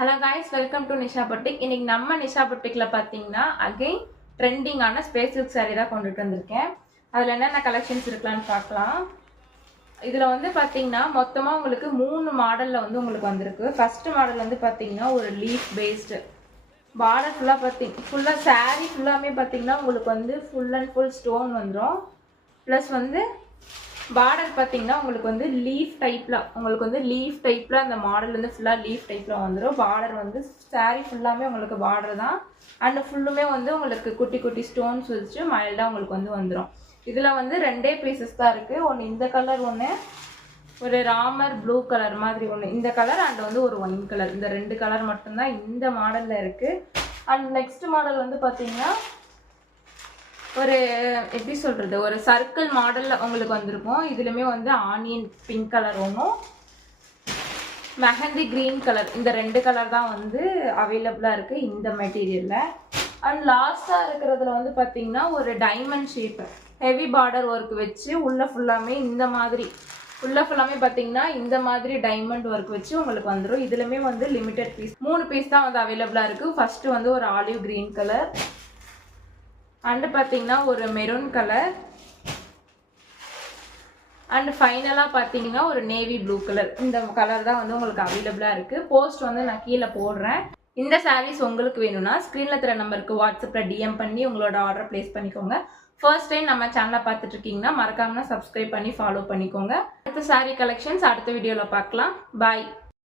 Hello guys, welcome to Nisha Boutique. இன்னைக்கு நம்ம நிஷா பொட்டிக்ல பாத்தீங்கன்னா அகைன் ட்ரெண்டிங்கான ஸ்பேஸ் சில்க் saree தான் கொண்டுட்டு வந்திருக்கேன். அதுல என்னென்ன கலெக்ஷன்ஸ் இருக்கலாம்னு பார்க்கலாம். இதுல வந்து பாத்தீங்கன்னா மொத்தமா உங்களுக்கு 3 மாடல்ல வந்து உங்களுக்கு வந்திருக்கு. ஃபர்ஸ்ட் மாடல் வந்து பாத்தீங்கன்னா ஒரு லீஃப் பேஸ்ட் பார்டர் ஃபுல்லா saree ஃபுல்லாமே பாத்தீங்கன்னா உங்களுக்கு வந்து ஃபுல் அண்ட் ஃபுல் ஸ்டோன் வந்துரும். ப்ளஸ் வந்து பார்டர் பாத்தீங்கன்னா உங்களுக்கு வந்து லீஃப் டைப்ல அந்த மாடல் வந்து ஃபுல்லா லீஃப் டைப்ல வந்துரும். பார்டர் வந்து saree ஃபுல்லாமே உங்களுக்கு பார்டர் தான். அண்ட் ஃபுல்லுமே வந்து உங்களுக்கு குட்டி குட்டி ஸ்டோன்ஸ் வச்சு மைல்டா உங்களுக்கு வந்து வந்துரும். இதுல வந்து ரெண்டே பீசஸ் தான் இருக்கு. ஒன்னு இந்த கலர், ஒன்னு ஒரு ராமர் ப்ளூ கலர் மாதிரி ஒன்று இந்த கலர், அண்ட் வந்து ஒரு ஒயின் கலர். இந்த 2 கலர் மட்டும்தான் இந்த மாடலில் இருக்குது. அண்ட் நெக்ஸ்ட் மாடல் வந்து பார்த்தீங்கன்னா ஒரு எப்படி சொல்கிறது, ஒரு சர்க்கிள் மாடலில் உங்களுக்கு வந்திருக்கும். இதுலையுமே வந்து ஆனியன் பிங்க் கலர் ஒன்றும் மெஹந்தி க்ரீன் கலர், இந்த 2 கலர் தான் வந்து அவைலபிளாக இருக்குது இந்த மெட்டீரியலில். அண்ட் லாஸ்ட்டாக இருக்கிறதுல வந்து பார்த்தீங்கன்னா ஒரு diamond shape heavy border work வச்சு உள்ள ஃபுல்லாமே பார்த்தீங்கன்னா இந்த மாதிரி டைமண்ட் ஒர்க் வச்சு உங்களுக்கு வந்துடும். இதுலையுமே வந்து லிமிடெட் பீஸ் 3 பீஸ் தான் வந்து அவைலபிளாக இருக்குது. ஃபர்ஸ்ட் வந்து ஒரு ஆலிவ் கிரீன் கலர், அண்ட் பார்த்தீங்கன்னா ஒரு மெரூன் கலர், அண்ட் ஃபைனலாக பார்த்தீங்கன்னா ஒரு நேவி ப்ளூ கலர். இந்த கலர் தான் வந்து உங்களுக்கு அவைலபிளாக இருக்குது. போஸ்ட் வந்து நான் கீழே போடுறேன். இந்த சாரீஸ் உங்களுக்கு வேணும்னா ஸ்க்ரீனில் தர நம்பருக்கு வாட்ஸ்அப்பில் டிஎம் பண்ணி உங்களோட ஆர்டர் ப்ளேஸ் பண்ணிக்கோங்க. ஃபர்ஸ்ட் டைம் நம்ம சேனலை பார்த்துட்டு இருக்கீங்கன்னா மறக்காம சப்ஸ்கிரைப் பண்ணி ஃபாலோ பண்ணிக்கோங்க. அடுத்த சாரீ கலெக்ஷன்ஸ் அடுத்த வீடியோவில் பார்க்கலாம். பாய்.